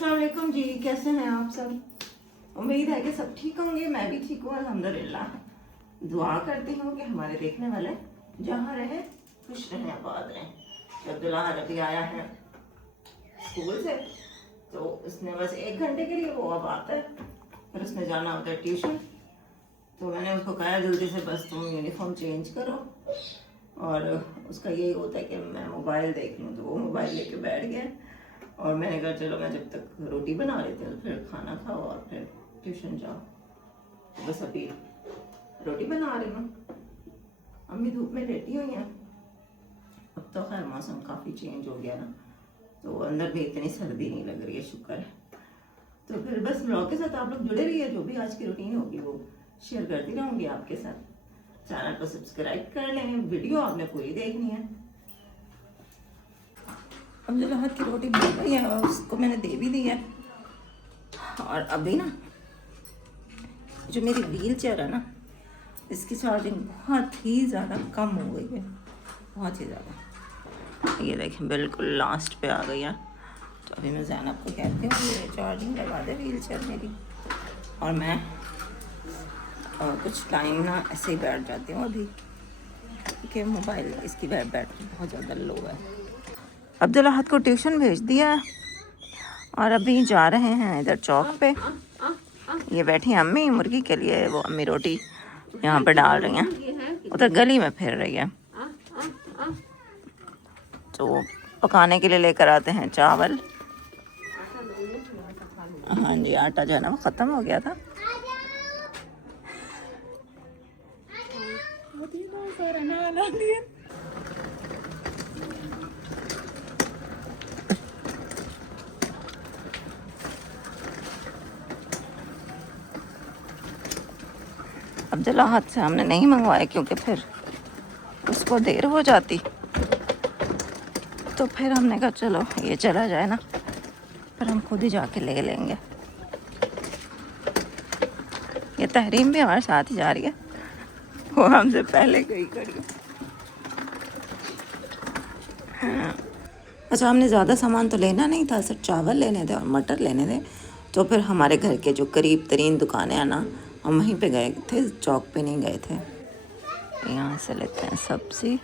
अस्सलाम वालेकुम जी, कैसे हैं आप सब? उम्मीद है कि सब ठीक होंगे। मैं भी ठीक हूँ अल्हम्दुलिल्लाह। दुआ करती हूँ कि हमारे देखने वाले जहाँ रहे खुश रहें, आबाद रहें। जब दुल्हा अभी आया है स्कूल से तो उसने बस 1 घंटे के लिए वो अब आता है, फिर उसने जाना होता है ट्यूशन। तो मैंने उसको कहा जल्दी से बस तुम यूनिफॉर्म चेंज करो, और उसका यही होता है कि मैं मोबाइल देख लूँ, तो वो मोबाइल लेके बैठ गया। और मैंने कहा चलो मैं जब तक रोटी बना लेती हूँ फिर खाना खाओ और फिर ट्यूशन जाओ। तो बस अभी रोटी बना रही हूँ। अम्मी धूप में लेटी हुई हैं। अब तो खैर मौसम काफ़ी चेंज हो गया ना, तो अंदर भी इतनी सर्दी नहीं लग रही है, शुक्र है। तो फिर बस ब्लॉग के साथ आप लोग जुड़े रहिए, जो भी आज की रूटीन होगी वो शेयर करती रहूँगी आपके साथ। चैनल को सब्सक्राइब कर लें, वीडियो आपने पूरी देखनी है। अब जो राहत की रोटी बन गई है और उसको मैंने दे भी दी है। और अभी ना जो मेरी व्हील चेयर है ना, इसकी चार्जिंग बहुत ही ज़्यादा कम हो गई है, बहुत ही ज़्यादा। ये देखें बिल्कुल लास्ट पे आ गई है। तो अभी मैं ज़ैनब को कहती हूँ ये चार्जिंग लगा दे व्हील चेयर मेरी, और मैं कुछ टाइम ना ऐसे ही बैठ जाती हूँ अभी, क्योंकि मोबाइल इसकी बैटरी बहुत ज़्यादा लो है। अब्दुल्ला हाथ को ट्यूशन भेज दिया है और अभी जा रहे हैं इधर चौक पे। ये बैठी अम्मी मुर्गी के लिए, वो अम्मी रोटी यहाँ पे डाल रही हैं, उधर गली में फिर रही है। तो पकाने के लिए लेकर आते हैं चावल। हाँ जी, आटा जो है ना वो ख़त्म हो गया था। अब्दुल्ला हाथ से हमने नहीं मंगवाए क्योंकि फिर उसको देर हो जाती, तो फिर हमने कहा चलो ये चला जाए ना, फिर हम खुद ही जाके ले लेंगे। ये तहरीम भी हमारे साथ ही जा रही है, वो हमसे पहले गई खड़ी। हाँ। अच्छा, हमने ज़्यादा सामान तो लेना नहीं था, सिर्फ चावल लेने थे और मटर लेने थे। तो फिर हमारे घर के जो करीब तरीन दुकानें हैं ना, हम वहीं पे गए थे, चौक पे नहीं गए थे। यहाँ से लेते हैं सब्ज़ी।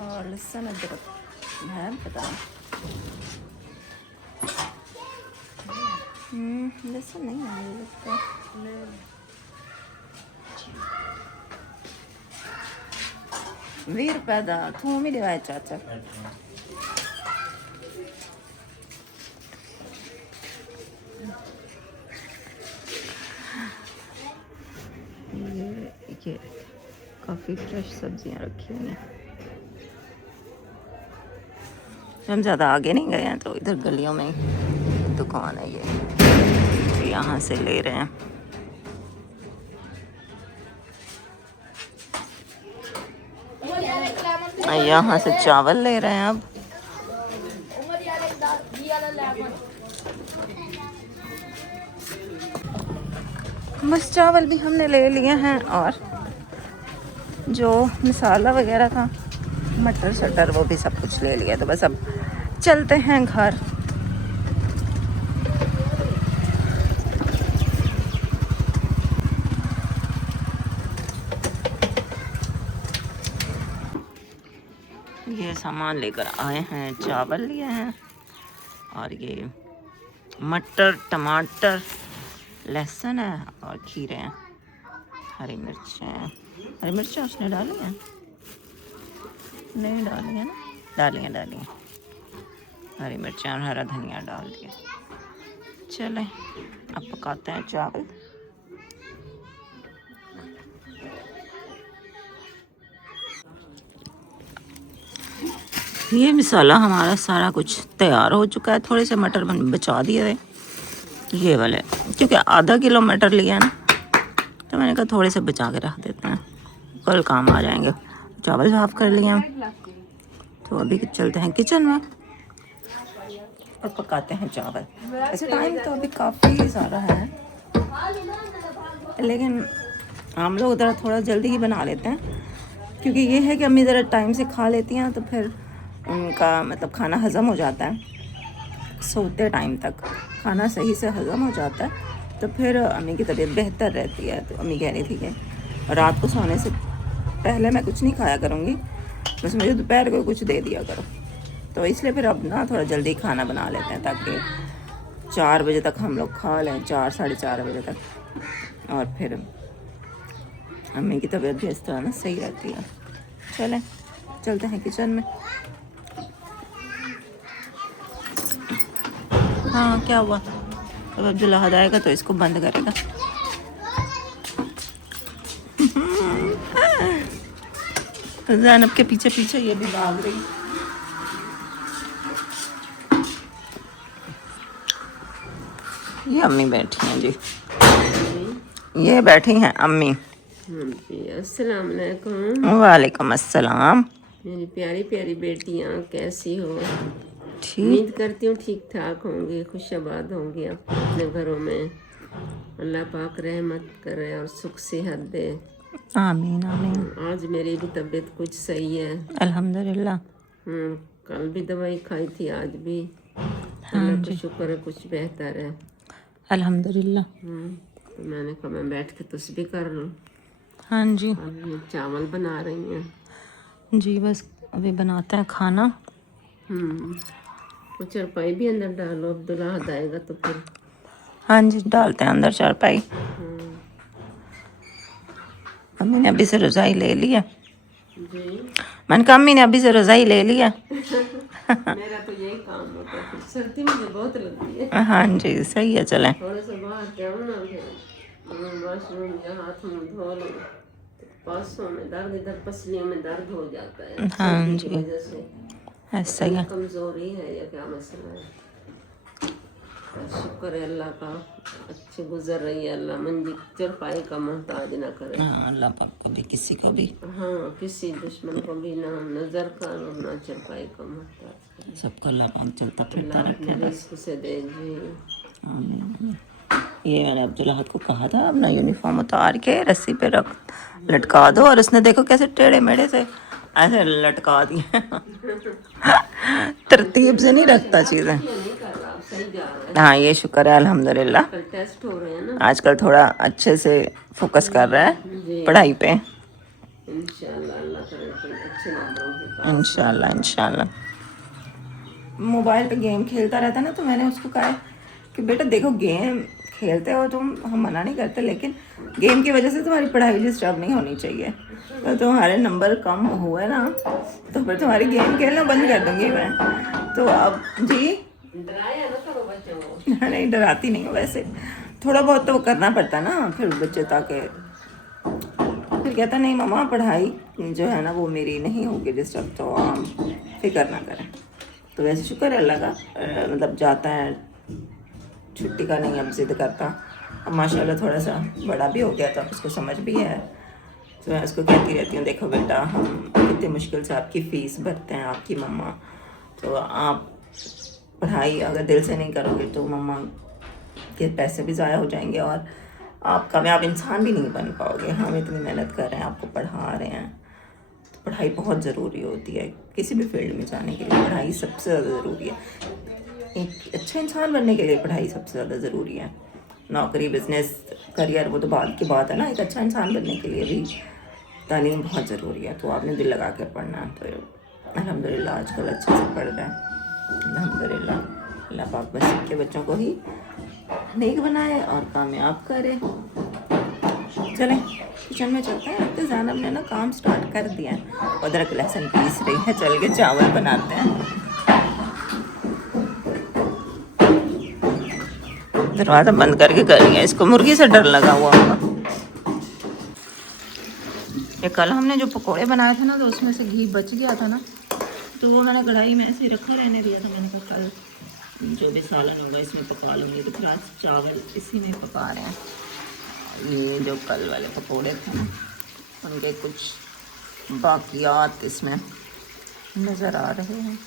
और लहसुन अदरक है पता लहसुन नहीं है मुझे लगता है। 20 रुपए का थूम ही लिया चाचा। ये काफ़ी फ्रेश सब्जियां रखी हुई हैं। हम ज़्यादा आगे नहीं गए हैं, तो इधर गलियों में दुकान है, ये यहाँ से ले रहे हैं। यहाँ से चावल ले रहे हैं अब। बस चावल भी हमने ले लिए हैं, और जो मसाला वगैरह था, मटर शटर, वो भी सब कुछ ले लिया। तो बस अब चलते हैं घर। ये सामान लेकर आए हैं, चावल लिए हैं, और ये मटर, टमाटर, लहसुन है, और खीरे हैं, हरी मिर्चें। हरी मिर्चें उसने डाली हैं? नहीं डाली है ना? डाली हैं। हरी मिर्चें और हरा धनिया डाल दिया। चलें अब पकाते हैं चावल। ये मसाला हमारा सारा कुछ तैयार हो चुका है। थोड़े से मटर बचा दिए थे ये वाले, क्योंकि आधा किलो मटर लिया ना, तो मैंने कहा थोड़े से बचा के रख देते हैं, कल काम आ जाएंगे। चावल साफ कर लिए हम, तो अभी चलते हैं किचन में और पकाते हैं चावल। ऐसे टाइम तो अभी काफ़ी सारा है, लेकिन हम लोग ज़रा थोड़ा जल्दी ही बना लेते हैं, क्योंकि ये है कि अम्मी ज़रा टाइम से खा लेती हैं तो फिर उनका मतलब खाना हज़म हो जाता है, सोते टाइम तक खाना सही से हज़म हो जाता है, तो फिर अम्मी की तबीयत बेहतर रहती है। तो अम्मी कह रही थी कि रात को सोने से पहले मैं कुछ नहीं खाया करूँगी, बस मुझे दोपहर को कुछ दे दिया करो। तो इसलिए फिर अब ना थोड़ा जल्दी खाना बना लेते हैं, ताकि 4 बजे तक हम लोग खा लें, 4 साढ़े 4 बजे तक, और फिर अम्मी की तबीयत भी इस तरह ना सही रहती है। चलें चलते हैं किचन में। हाँ क्या हुआ, अब जुलाहद आएगा तो इसको बंद करेगा। ज़ैनब के पीछे पीछे ये भी भाग रही। ये अम्मी बैठी हैं जी, ये बैठी हैं अम्मी। अस्सलाम वालेकुम। वालेकुम अस्सलाम। मेरी प्यारी प्यारी बेटियां कैसी हो? ठीक, उम्मीद करती हूँ ठीक ठाक होंगी, खुशाबाद होंगी अपने घरों में। अल्लाह पाक रहमत करे और सुख सेहत दे। आमीन आमीन। आज मेरी भी तबीयत कुछ सही है अल्हम्दुलिल्लाह। कल भी दवाई खाई थी, आज भी हाँ अल्लाह का जी, शुक्र है कुछ बेहतर है। अल्हम्दुलिल्लाह। तो मैंने कहा मैं बैठ के तुझ भी कर लूँ। हाँ जी अब ये चावल बना रही हैं। जी, बस अभी बनाते हैं खाना। वो चारपाई भी अंदर डालो, अब्दुल्ला आएगा तो फिर। हाँ जी, डालते हैं अंदर चारपाई। अम्मी ने अभी से रज़ाई ले लिया। जी मैंने कहा अम्मी ने अभी से रज़ाई ले लिया। मेरा तो यही काम होता है, फिर सर्दी मुझे बहुत लगती है। हाँ जी सही है, चलें। थोड़ा सा बाहर जाऊँ ना, फिर वॉशरूम या हाथ मुँह धो लूँ, पासों में दर्द, इधर पसलियों में दर्द हो जाता है हाँ सर्दी जी, की वजह से। ऐसा ही है। कमजोरी है या क्या मसला है? शुक्र है अल्लाह का, अच्छे गुजर रही है। अल्लाह मंजी चरपाई का मोहताज ना करे। हाँ, अल्लाह पाक को भी किसी को भी, हाँ, किसी दुश्मन को भी ना नजर का और ना चरपाई का मोहताज। सबको अल्लाह पाक चलता फिरता अल्लाह रखे। अपने रिस्क से दे जी। आमीन आमीन। ये मैंने अब्दुल्लाहद को कहा था अपना यूनिफॉर्म उतार के रस्सी पे रख लटका दो, और उसने देखो कैसे टेढ़े मेढ़े से ऐसे लटका दिए। तरतीब से नहीं रखता चीज़ें। नहीं कर रहा, अब सही जा रहा है। हाँ, ये शुक्र है अल्हम्दुलिल्लाह। कल टेस्ट हो रहे हैं ना, आजकल थोड़ा अच्छे से फोकस कर रहा है जी। पढ़ाई पे। इंशाल्लाह अल्लाह करे कि अच्छे नंबरों से पास। इंशाल्लाह इंशाल्लाह। मोबाइल पे गेम खेलता रहता ना, तो मैंने उसको कहा कि बेटा देखो गेम खेलते हो तुम, हम मना नहीं करते, लेकिन गेम की वजह से तुम्हारी पढ़ाई डिस्टर्ब नहीं होनी चाहिए। तो तुम्हारे नंबर कम हुए ना, तो फिर तुम्हारी गेम खेलना बंद कर दूंगी मैं। तो अब जी डराया ना करो बच्चों को। नहीं, डराती नहीं हूँ, वैसे थोड़ा बहुत तो करना पड़ता ना फिर बच्चे, ताकि फिर कहता नहीं मम्मा पढ़ाई जो है ना वो मेरी नहीं होगी डिस्टर्ब, तो आप फिक्र ना करें। तो वैसे शुक्र है अल्लाह का, मतलब जाता है, छुट्टी का नहीं अब जिद करता। अब माशाल्लाह थोड़ा सा बड़ा भी हो गया, तो उसको समझ भी है। तो मैं उसको कहती रहती हूँ देखो बेटा, हम कितनी मुश्किल से आपकी फ़ीस भरते हैं, आपकी मम्मा, तो आप पढ़ाई अगर दिल से नहीं करोगे तो मम्मा के पैसे भी ज़ाया हो जाएंगे, और आप कामयाब इंसान भी नहीं बन पाओगे। हम इतनी मेहनत कर रहे हैं, आपको पढ़ा रहे हैं, तो पढ़ाई बहुत ज़रूरी होती है। किसी भी फील्ड में जाने के लिए पढ़ाई सबसे ज़्यादा ज़रूरी है। एक अच्छा इंसान बनने के लिए पढ़ाई सबसे ज़्यादा ज़रूरी है। नौकरी, बिजनेस, करियर वो तो बाद की बात है ना, एक अच्छा इंसान बनने के लिए भी तालीम बहुत ज़रूरी है। तो आपने दिल लगा के पढ़ना है। तो अल्हम्दुलिल्लाह आजकल अच्छे से पढ़ रहे हैं, अल्हम्दुलिल्लाह। अल्लाह पाक बस सबके बच्चों को ही नेक बनाए और कामयाब करे। चलें किचन में चलते हैं। तो ज़ैनब ने ना काम स्टार्ट कर दिया है, अदरक लहसुन पीस रही है, चल के चावल बनाते हैं। दरवाज़ा बंद करके करेंगे, इसको मुर्गी से डर लगा हुआ होगा। ये कल हमने जो पकोड़े बनाए थे ना, तो उसमें से घी बच गया था ना, तो वो मैंने कढ़ाई में ऐसे ही रखा रहने दिया था। मैंने कहा कल जो भी सालन होगा इसमें पका लूँगी, तो फिर आज चावल इसी में पका रहे हैं। ये जो कल वाले पकोड़े थे ना, उनके कुछ बाकियात इसमें नज़र आ रहे हैं।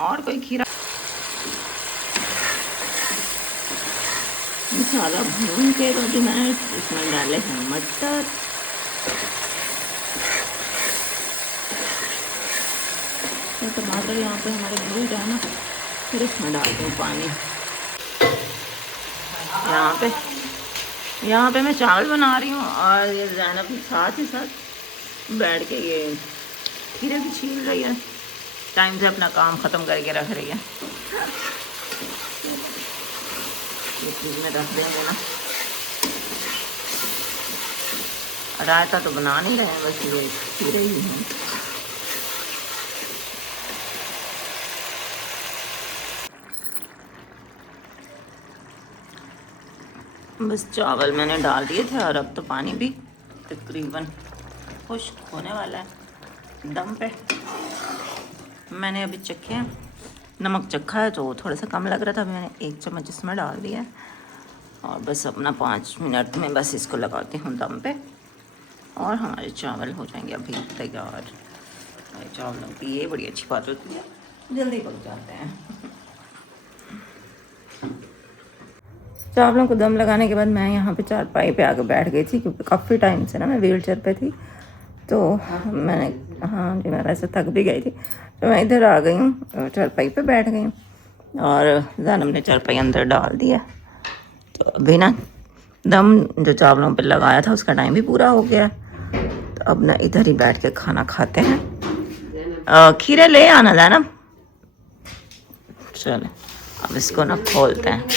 और कोई खीरा मसाला भून के तो मैंने इसमें डाले हैं मटर। तो टमाटर यहाँ पे हमारे भून जाए ना, फिर इसमें डालते हैं पानी। यहाँ पे मैं चावल बना रही हूँ और ये ज़ैनब साथ ही साथ बैठ के ये खीरे भी छील रही है, टाइम से अपना काम ख़त्म करके रख रही है। ये फ्रिज में रख देंगे ना। रायता तो बना नहीं रहे हैं, बस ये खीरे ही हैं। बस चावल मैंने डाल दिए थे और अब तो पानी भी तकरीबन खुश्क होने वाला है। दम पे मैंने अभी चखे हैं, नमक चखा है तो थोड़ा सा कम लग रहा था, अभी मैंने 1 चम्मच इसमें डाल दिया है और बस अपना 5 मिनट में बस इसको लगाती हूँ दम पे और हमारे चावल हो जाएंगे अभी तैयार। चावलों की ये बड़ी अच्छी बात होती है, जल्दी पक जाते हैं। चावलों को दम लगाने के बाद मैं यहाँ पे चारपाई पे आके बैठ गई थी, क्योंकि काफ़ी टाइम से ना मैं व्हील चेयर पे थी, तो मैंने हाँ जी मैं वैसे थक भी गई थी, तो मैं इधर आ गई हूँ, चारपाई पे बैठ गई हूँ और ज़ैनब ने चारपाई अंदर डाल दिया। तो अभी ना दम जो चावलों पे लगाया था उसका टाइम भी पूरा हो गया, तो अब ना इधर ही बैठ के खाना खाते हैं। खीरे ले आना ज़ैनब। चलो अब इसको ना खोलते हैं।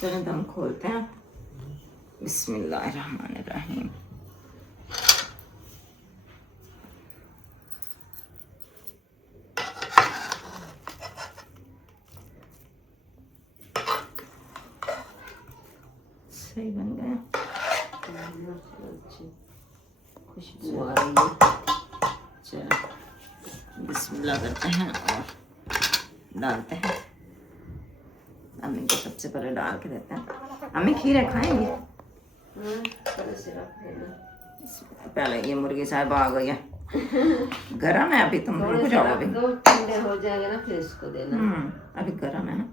चलो दम खोलते हैं। बिस्मिल्लाहिर्रहमानिर्रहीम। सही बन गया, खुशबू आ रही है। चलो बिस्मिल्लाह करते हैं और डालते हैं। अम्मी को सबसे पहले डाल के देते हैं। अम्मी खीरे खाएंगी? पहले ये मुर्गी साहब आ गई है, गरम है अभी, तुम रुक जाओ अभी ठंडे हो जाएगा ना फिर इसको देना। अभी गरम है ना।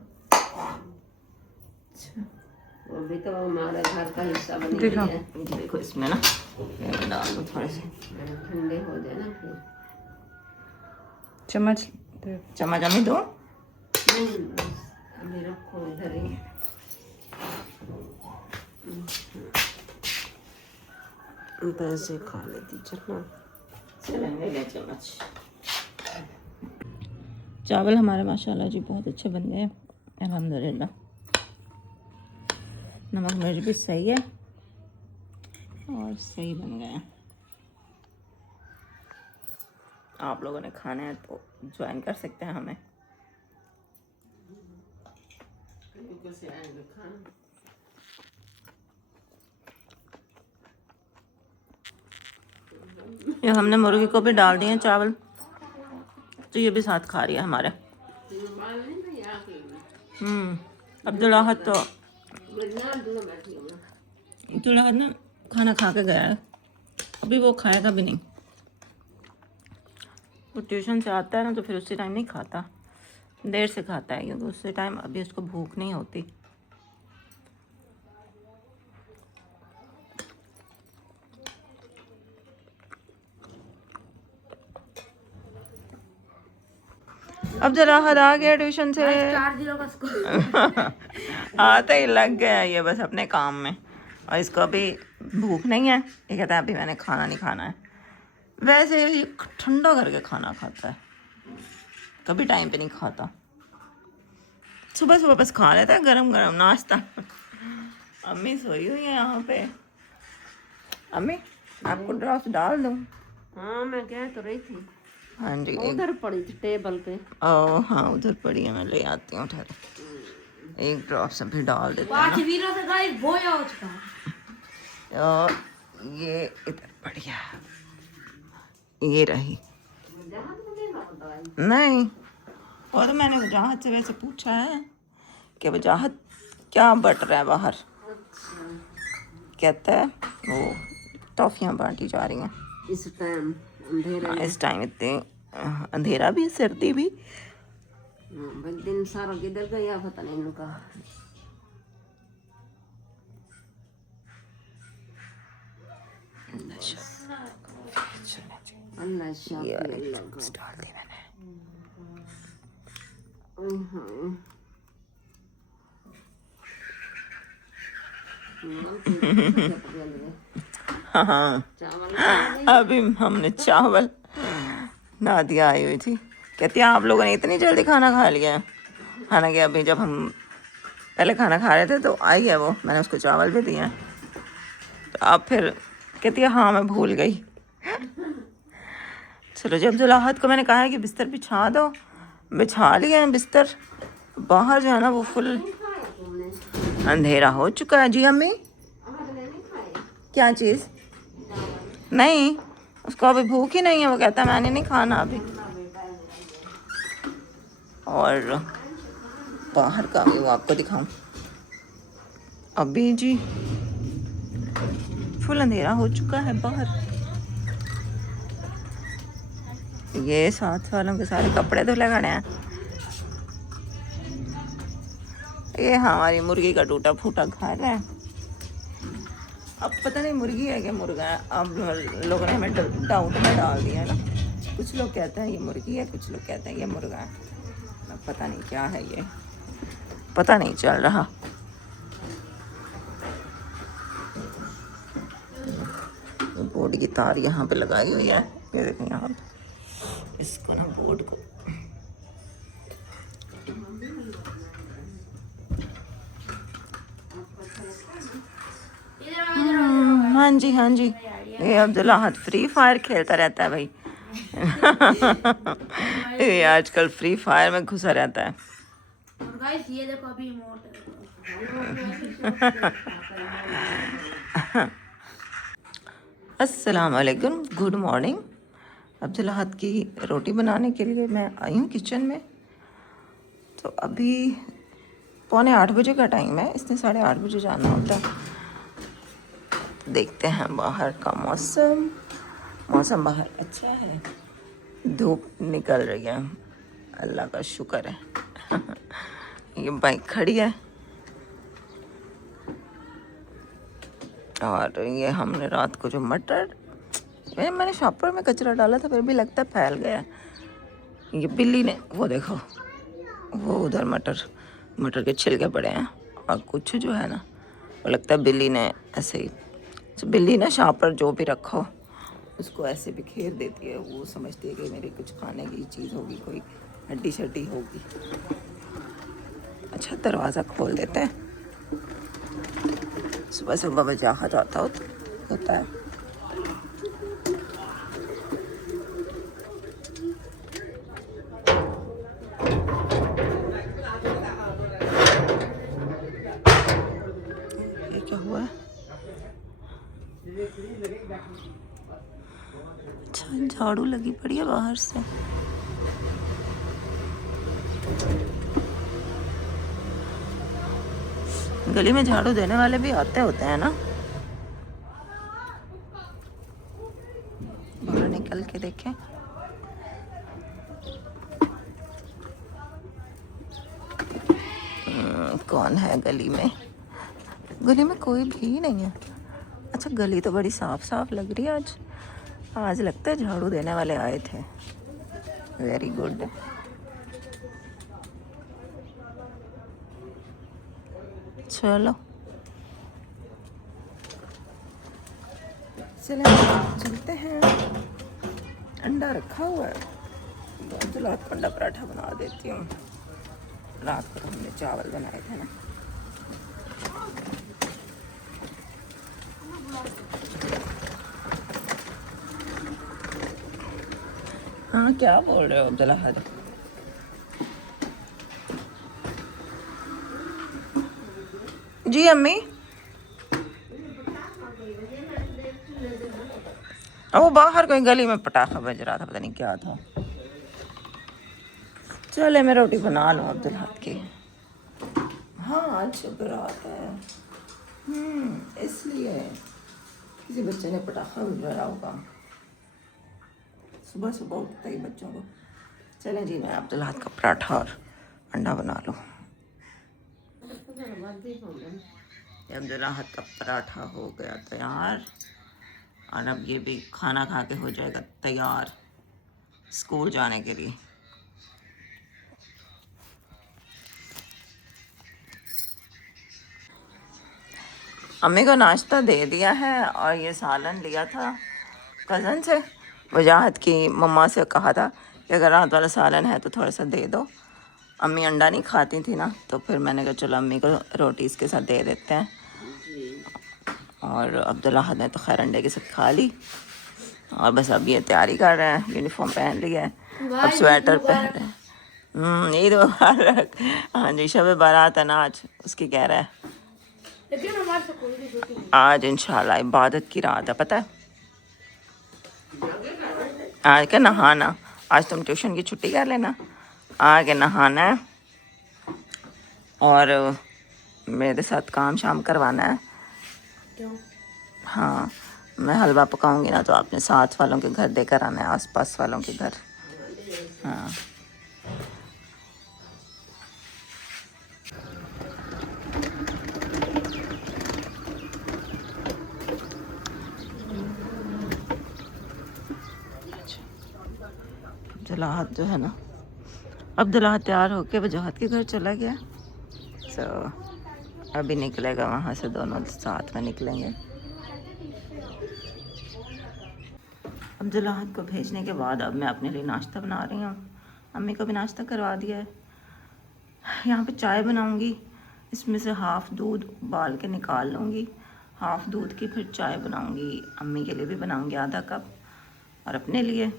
वो भी तो हमारे घर का हिस्सा बन गया है। देखो इसमें ना डाल दो थोड़े से, ठंडे हो जाए ना फिर। चम्मच अम्मी दो। अभी रखो इधर ही। तो ऐसे खा लेती चलो। चलेंगे ले चम्मच। चावल हमारे माशाल्लाह जी बहुत अच्छे बन गए अल्हम्दुलिल्लाह। नमक मिर्च भी सही है और सही बन गए। आप लोगों ने खाने हैं तो ज्वाइन कर सकते हैं हमें। ये हमने मुर्गी को भी डाल दिए चावल, तो ये भी साथ खा रही है हमारे। अब्दुल्लाहद तो अब्दुल्लाहद ना खाना खा के गया है, अभी वो खाएगा भी नहीं। वो ट्यूशन से आता है ना तो फिर उसी टाइम नहीं खाता, देर से खाता है, क्योंकि उसी टाइम अभी उसको भूख नहीं होती। अब्दुल्लाहद आ गया ट्यूशन से। आता ही लग गया ये बस अपने काम में, और इसको अभी भूख नहीं है, ये कहता है अभी मैंने खाना नहीं खाना है। वैसे ये ठंडा करके खाना खाता है, कभी टाइम पे नहीं खाता। सुबह सुबह बस खा लेता है गरम गरम नाश्ता। अम्मी सोई हुई है यहाँ पे। अम्मी आपको ड्रॉप्स डाल दूँ? हाँ मैं कह तो रही थी। हाँ जी उधर पड़ी थी टेबल पे। ओ हाँ उधर पड़ी है, मैं ले आती हूँ ठहरे। एक ड्रॉप्स अभी डाल देते हैं ना। और ये इधर बढ़िया, ये रही नहीं। और मैंने वजाहत से वैसे पूछा है कि वजाहत क्या बट रहा है बाहर। कहता है वो टॉफियाँ बांटी जा रही हैं। इस टाइम अंधेरा हाँ, इस टाइम इतने अंधेरा भी सर्दी भी। बस दिन सारा किधर गया पता नहीं इनका। अल्लाह शाफी अल्लाह का। डाल दी मैंने। हाँ, चावल अभी हमने चावल नादिया आई हुई थी, कहती है आप लोगों ने इतनी जल्दी खाना खा लिया है। हालांकि अभी जब हम पहले खाना खा रहे थे तो आई है वो, मैंने उसको चावल भी दिए हैं। तो अब फिर कहती है हाँ मैं भूल गई। चलो, जब जुलाहत को मैंने कहा है कि बिस्तर बिछा दो, बिछा लिए हैं बिस्तर। बाहर जो है ना वो फुल अंधेरा हो चुका है। जी अम्मी, क्या चीज़? नहीं, उसको अभी भूख ही नहीं है, वो कहता है मैंने नहीं खाना अभी। और बाहर का भी वो आपको दिखाऊं, अभी जी फुल अंधेरा हो चुका है बाहर। ये साथ वालों के सारे कपड़े धुले खड़े हैं। ये हमारी मुर्गी का टूटा फूटा घर है। अब पता नहीं मुर्गी है कि मुर्गा है, अब लोगों ने हमें डाउट में डाल दिया है ना। कुछ लोग कहते हैं ये मुर्गी है, कुछ लोग कहते हैं ये मुर्गा है। अब पता नहीं क्या है, ये पता नहीं चल रहा। बोर्ड की तार यहाँ पे लगाई हुई है, ये देखें यहाँ पे, इसको ना बोर्ड को हाँ जी हाँ जी। ये अब्दुल्लाहद फ्री फायर खेलता रहता है भाई। ये आजकल फ्री फायर में घुसा रहता है। और गाइस ये देखो अभी इमोट अस्सलाम वालेकुम, गुड मॉर्निंग। अब्दुल्लाहद की रोटी बनाने के लिए मैं आई हूँ किचन में। तो अभी 7:45 बजे का टाइम है, इसने 8:30 बजे जाना होता है। देखते हैं बाहर का मौसम। मौसम बाहर अच्छा है, धूप निकल रही है, अल्लाह का शुक्र है। ये बाइक खड़ी है और ये हमने रात को जो मटर, मैंने शॉपर में कचरा डाला था, फिर भी लगता है फैल गया। ये बिल्ली ने, वो देखो वो उधर मटर के छिलके पड़े हैं। और कुछ जो है ना, वो लगता है बिल्ली ने ऐसे ही, तो बिल्ली ना शॉपर जो भी रखो उसको ऐसे बिखेर देती है। वो समझती है कि मेरी कुछ खाने की चीज़ होगी, कोई हड्डी शड्डी होगी। अच्छा, दरवाज़ा खोल देते हैं। सुबह सुबह बजा जाता होता है। ये क्या हुआ है? अच्छा, झाड़ू लगी पड़ी है बाहर से। गली में झाड़ू देने वाले भी आते होते हैं ना। बाहर निकल के देखें। कौन है गली में? गली में कोई भी नहीं है। अच्छा, गली तो बड़ी साफ साफ लग रही है आज। आज लगता है झाड़ू देने वाले आए थे। Very good. चलो चलते हैं। अंडा रखा हुआ है, तो चलो अंडा पराठा बना देती हूँ। रात को हमने चावल बनाए थे ना। हाँ, क्या बोल रहे हो अब्दुल्लाहद? जी अम्मी, वो बाहर कोई गली में पटाखा बज रहा था, पता नहीं क्या था। चले मैं रोटी बना लूँ अब्दुल्लाहद की। हाँ, आज शुभ रात है, इसलिए किसी बच्चे ने पटाखा बजाया होगा। सुबह सुबह उठते ही बच्चों को। चलें जी, मैं अब्दुल्लाह का पराठा और अंडा बना लूँ। अब्दुल्लाह का पराठा हो गया तैयार और अब ये भी खाना खा के हो जाएगा तैयार स्कूल जाने के लिए। अम्मी को नाश्ता दे दिया है और ये सालन लिया था कज़न से। वजाहत की मम्मा से कहा था कि अगर रात वाला सालन है तो थोड़ा सा दे दो। अम्मी अंडा नहीं खाती थी ना, तो फिर मैंने कहा चलो अम्मी को रोटी इसके साथ दे देते हैं। और अब्दुल्लाह ने तो खैर अंडे के साथ खा ली और बस अब ये तैयारी कर रहे हैं। यूनिफॉर्म पहन लिया है, अब स्वेटर पहन रहे हैं। ईद मुबारक। हाँ जी, शब बारात है ना आज, उसकी कह रहा है। लेकिन हमारे स्कूल की छुट्टी नहीं। आज इंशाल्लाह इबादत की रात है, पता है। आज के नहाना, आज तुम ट्यूशन की छुट्टी कर लेना, आके नहाना है और मेरे साथ काम शाम करवाना है। क्यों? हाँ, मैं हलवा पकाऊंगी ना तो आपने साथ वालों के घर देकर आना है, आसपास वालों के घर। हाँ अब्दुल्लाह जो है ना, अब्दुल्लाह तैयार होके वजाहत के घर चला गया। तो अभी निकलेगा वहाँ से, दोनों साथ में निकलेंगे। अब्दुल्लाह को भेजने के बाद अब मैं अपने लिए नाश्ता बना रही हूँ। अम्मी को भी नाश्ता करवा दिया है। यहाँ पे चाय बनाऊँगी, इसमें से हाफ़ दूध उबाल के निकाल लूँगी, हाफ़ दूध की फिर चाय बनाऊँगी। अम्मी के लिए भी बनाऊँगी आधा कप और अपने लिए।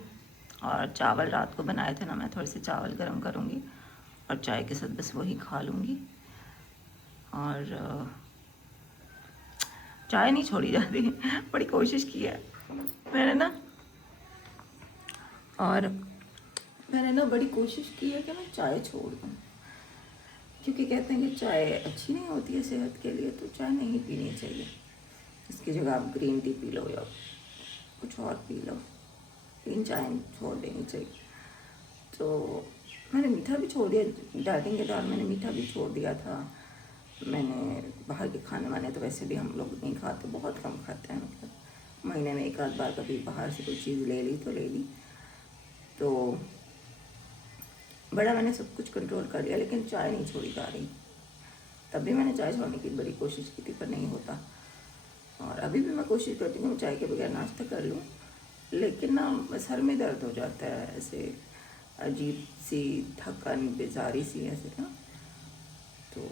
और चावल रात को बनाए थे ना, मैं थोड़े से चावल गर्म करूँगी और चाय के साथ बस वही खा लूँगी। और चाय नहीं छोड़ी जाती, बड़ी कोशिश की है मैंने ना, और मैंने ना बड़ी कोशिश की है कि मैं चाय छोड़ दूँ, क्योंकि कहते हैं कि चाय अच्छी नहीं होती है सेहत के लिए, तो चाय नहीं पीनी चाहिए। इसकी जगह आप ग्रीन टी पी लो या कुछ और पी लो, लेकिन चाय छोड़ देनी चाहिए। तो मैंने मीठा भी छोड़ दिया, डाइटिंग के दौरान मैंने मीठा भी छोड़ दिया था। मैंने बाहर के खाने वाने तो वैसे भी हम लोग नहीं खाते, बहुत कम खाते हैं, मतलब महीने में एक आध बार कभी बाहर से कोई चीज़ ले ली तो ले ली। तो बड़ा मैंने सब कुछ कंट्रोल कर लिया, लेकिन चाय नहीं छोड़ी जा रही। तब भी मैंने चाय छोड़ने की बड़ी कोशिश की थी, पर नहीं होता। और अभी भी मैं कोशिश करती हूँ चाय के बगैर नाश्ता कर लूँ, लेकिन ना सर में दर्द हो जाता है, ऐसे अजीब सी थकान बेजारी सी ऐसे ना, तो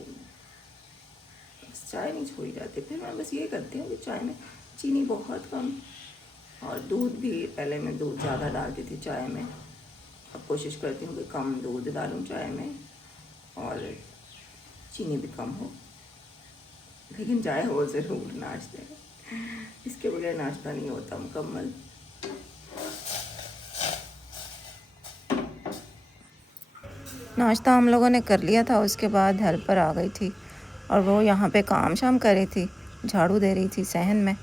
चाय नहीं छोड़ी जाती। फिर मैं बस ये करती हूँ कि चाय में चीनी बहुत कम, और दूध भी, पहले मैं दूध ज़्यादा डालती थी चाय में, अब कोशिश करती हूँ कि कम दूध डालूँ चाय में और चीनी भी कम हो, लेकिन चाय हो ज़रूर नाश्ते। इसके बगैर नाश्ता नहीं होता मुकम्मल। नाश्ता हम लोगों ने कर लिया था, उसके बाद हेल्पर आ गई थी और वो यहाँ पे काम शाम कर रही थी, झाड़ू दे रही थी सहन में।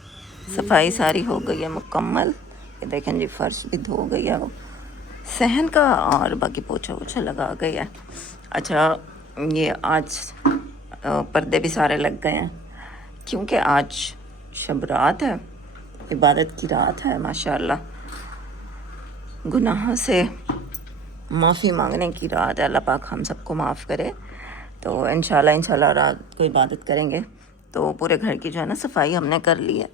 सफाई सारी हो गई है मुकम्मल, ये देखें जी, फर्श भी धो गई है वो सहन का, और बाकी पोछा वोछा लगा गई है। अच्छा, ये आज पर्दे भी सारे लग गए हैं, क्योंकि आज शब रात है, इबादत की रात है। माशाल्लाह, गुनाह से माफ़ी मांगने की रात है। अल्लाह पाक हम सबको माफ़ करे। तो इंशाल्लाह रात को इबादत करेंगे। तो पूरे घर की जो है ना सफाई हमने कर ली है।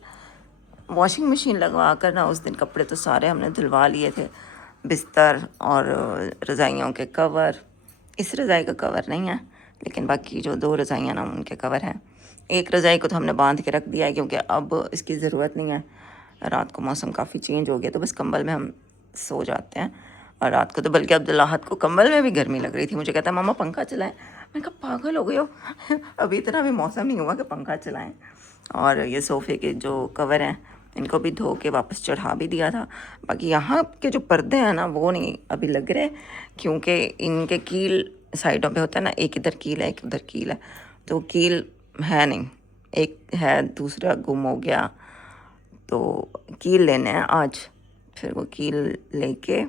वॉशिंग मशीन लगवा कर ना उस दिन कपड़े तो सारे हमने धुलवा लिए थे, बिस्तर और रज़ाइयों के कवर। इस रज़ाई का कवर नहीं है, लेकिन बाकी जो 2 रज़ाइयाँ ना उनके कवर हैं। एक रज़ाई को तो हमने बांध के रख दिया है, क्योंकि अब इसकी ज़रूरत नहीं है। रात को मौसम काफ़ी चेंज हो गया, तो बस कंबल में हम सो जाते हैं। और रात को तो बल्कि अब्दुल्लाह को कंबल में भी गर्मी लग रही थी। मुझे कहता है मम्मा पंखा चलाएं। मैंने कहा पागल हो गए हो, अभी इतना भी मौसम नहीं हुआ कि पंखा चलाएं। और ये सोफ़े के जो कवर हैं इनको भी धो के वापस चढ़ा भी दिया था। बाकी यहाँ के जो पर्दे हैं ना वो नहीं अभी लग रहे, क्योंकि इनके कील साइडों पे होता है ना, एक इधर कील है एक उधर कील है, तो कील है नहीं, एक है दूसरा गुम हो गया, तो कील लेने हैं आज। फिर वो कील लेके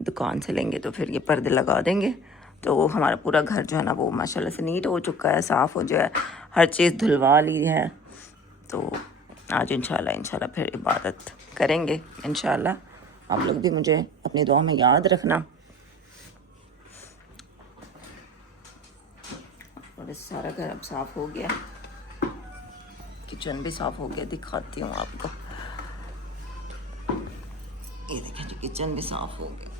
दुकान से लेंगे तो फिर ये पर्दे लगा देंगे। तो वो हमारा पूरा घर जो है ना वो माशाल्लाह से नीट हो चुका है, साफ़ हो जो है, हर चीज़ धुलवा ली है। तो आज इंशाल्लाह फिर इबादत करेंगे इंशाल्लाह। आप लोग भी मुझे अपनी दुआ में याद रखना। और सारा घर अब साफ़ हो गया, किचन भी साफ़ हो गया, दिखाती हूँ आपको। ये देखें जी, किचन भी साफ़ हो गया।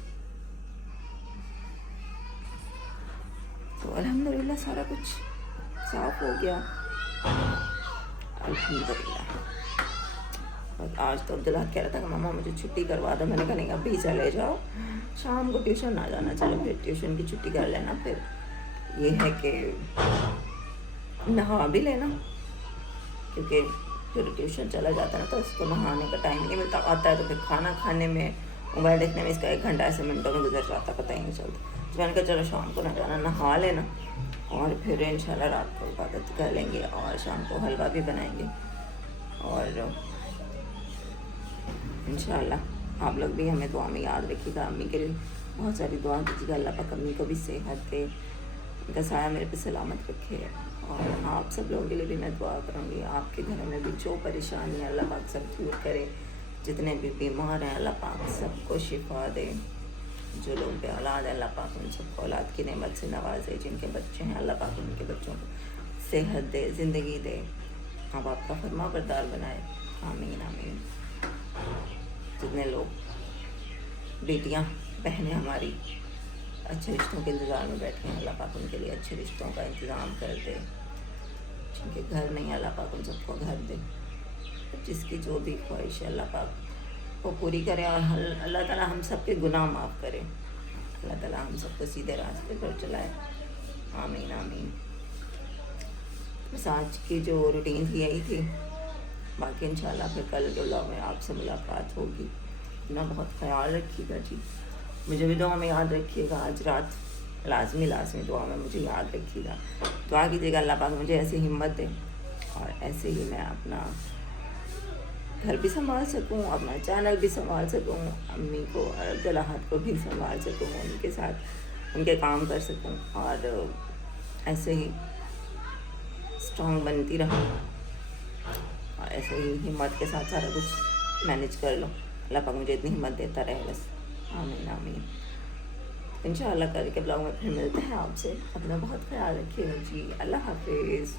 तो अल्हम्दुलिल्लाह सारा कुछ साफ़ हो गया, अल्हम्दुलिल्लाह। और आज तो अब्दुल्ला कह रहा था कि मामा मुझे छुट्टी करवा दो। मैंने कहा नहीं अभी चले जाओ, शाम को ट्यूशन ना जाना। चलो फिर ट्यूशन की छुट्टी कर लेना। फिर ये है कि नहा भी लेना, क्योंकि फिर ट्यूशन चला जाता है ना तो उसको नहाने का टाइम नहीं मिलता। आता है तो फिर खाना खाने में, मोबाइल देखने में इसका 1 घंटा ऐसे मिनटों में गुजर जाता, पता ही नहीं चलता। तो मैंने कहा चलो शाम को ना जाना, नहा लेना और फिर इंशाल्लाह रात को इबादत कर लेंगे और शाम को हलवा भी बनाएंगे। और इंशाल्लाह आप लोग भी हमें दुआ में याद रखिएगा। अम्मी के लिए बहुत सारी दुआ कीजिएगा, अल्लाह पाक अम्मी को भी सेहत दे, उनका साया मेरे पे सलामत रखे। और आप सब लोगों के लिए भी मैं दुआ करूँगी, आपके घरों में भी जो परेशानी है अल्लाह पाक सब दूर करे। जितने भी बीमार हैं अल्लाह पाक सबको शिफा दे। जो लोग बे औलाद है अल्लाह पाक उन सबको औलाद की नेमत से नवाजे। जिनके बच्चे हैं अल्लाह पाक उनके बच्चों को सेहत दे, ज़िंदगी दे, अब आपका फरमा बरदार बनाए। आमीन आमीन। जितने लोग बेटियां बहनें हमारी अच्छे रिश्तों के इंतज़ार में बैठे हैं अल्लाह पाक उनके लिए अच्छे रिश्तों का इंतज़ाम कर दे। जिनके घर नहीं अल्लाह पाक उन सबको घर दे। जिसकी जो भी ख्वाहिश है अल्लाह पाक वो पूरी करे। और अल्लाह ताला हम सबके गुनाह माफ़ करे। अल्लाह ताला हम सबको सीधे रास्ते पर चलाए। आमीन आमीन। बस आज की जो रूटीन थी यही थी, बाकी इंशाल्लाह फिर कल के व्लॉग में आपसे मुलाकात होगी। अपना बहुत ख्याल रखिएगा जी, मुझे भी दुआ में याद रखिएगा। आज रात लाजमी दुआ में मुझे याद रखिएगा। दुआ कीजिएगा अल्लाह पाक मुझे ऐसी हिम्मत दे और ऐसे ही मैं अपना घर भी संभाल सकूं, अपना चैनल भी संभाल सकूं, अम्मी को और अब्दुल्लाहत को भी संभाल सकूं, उनके साथ उनके काम कर सकूं और ऐसे ही स्ट्रॉन्ग बनती रहूं और ऐसे ही हिम्मत के साथ सारा कुछ मैनेज कर लो। अल्लाह पाक मुझे इतनी हिम्मत देता रहे बस। आमीन आमीन। इंशाअल्लाह कल के ब्लॉग में फिर मिलते हैं आपसे। अपना बहुत ख्याल रखिएगा जी। अल्लाह हाफिज़।